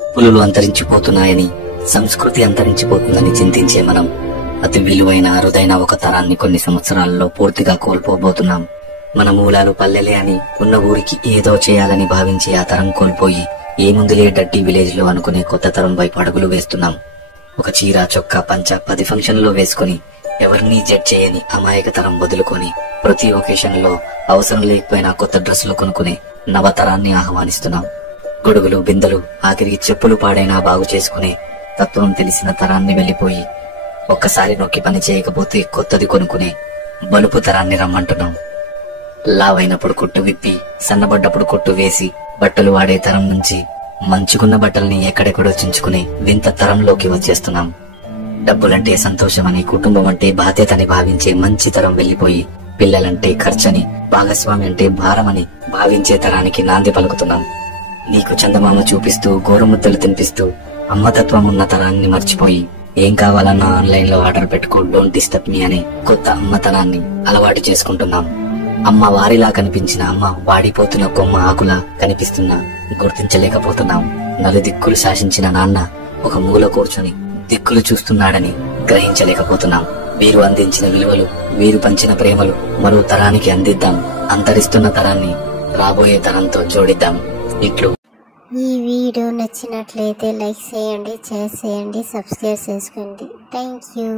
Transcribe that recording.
పులులు అంతరించిపోతున్నాయని, సంస్కృతి అంతరించిపోతుందని చింతించే మనం అతి విలువైన అరుదైన ఒక తరాన్ని కొన్ని సంవత్సరాలలో పూర్తిగా కోల్పోబోతున్నాం. మన మూలాలు పల్లెలే అని, ఉన్న ఊరికి ఏదో చేయాలని భావించి ఆ తరం కోల్పోయి ఏముందులే డడ్డీ విలేజ్ లో అనుకునే కొత్త తరం వైపు అడుగులు వేస్తున్నాం. ఒక చీర, చొక్కా, పంచ 10 ఫంక్షన్లో వేసుకుని ఎవరినీ జడ్జ్ చేయని అమాయక తరం వదులుకొని ప్రతి ఒకేషన్ లో అవసరం లేకపోయినా కొత్త డ్రెస్సులు కొనుక్కునే నవతరాన్ని ఆహ్వానిస్తున్నాం. గొడుగులు, బిందెలు, ఆఖరికి చెప్పులు పాడైనా బాగు చేసుకునే తత్వం తెలిసిన తరాన్ని వెళ్లిపోయి ఒక్కసారి నొక్కి పని చేయకపోతే కొత్తది కొనుక్కునే బలుపు తరాన్ని రమ్మంటున్నాం. లావైనప్పుడు కొట్టు విప్పి, సన్నబడ్డప్పుడు కొట్టు వేసి బట్టలు వాడే తరం నుంచి మంచుకున్న బట్టల్ని ఎక్కడెక్కడో చించుకునే వింత తరంలోకి వచ్చేస్తున్నాం. డబ్బులంటే సంతోషమని, కుటుంబం అంటే బాధ్యతని భావించే మంచి తరం వెళ్లిపోయి పిల్లలంటే ఖర్చని, భాగస్వామి అంటే భారమని భావించే తరానికి నాంది పలుకుతున్నాం. నీకు చందమామ చూపిస్తూ, గోరుముద్దలు తినిపిస్తూ అమ్మతత్వం ఉన్న తరాన్ని మర్చిపోయి ఏం కావాలన్నా ఆన్లైన్ లో ఆర్డర్ పెట్టుకో, డోంట్ డిస్టర్బ్ మీ అనే కొత్త అమ్మతనాన్ని అలవాటు చేసుకుంటున్నాం. అమ్మ వారిలా కనిపించిన అమ్మ వాడిపోతున్న కొమ్మ ఆకులా కనిపిస్తున్నా గుర్తించలేకపోతున్నాం. నలుదిక్కులు శాసించిన నాన్న ఒక మూల కూర్చొని దిక్కులు చూస్తున్నాడని గ్రహించలేకపోతున్నాం. వీరు అందించిన విలువలు, వీరు పంచిన ప్రేమలు మరో తరానికి అందిద్దాం. అంతరిస్తున్న తరాన్ని రాబోయే తరంతో జోడిద్దాం. ఇట్లు. ఈ వీడియో నచ్చినట్లయితే లైక్ చేయండి, షేర్ చేయండి, సబ్స్క్రైబ్ చేసుకోండి. Thank you.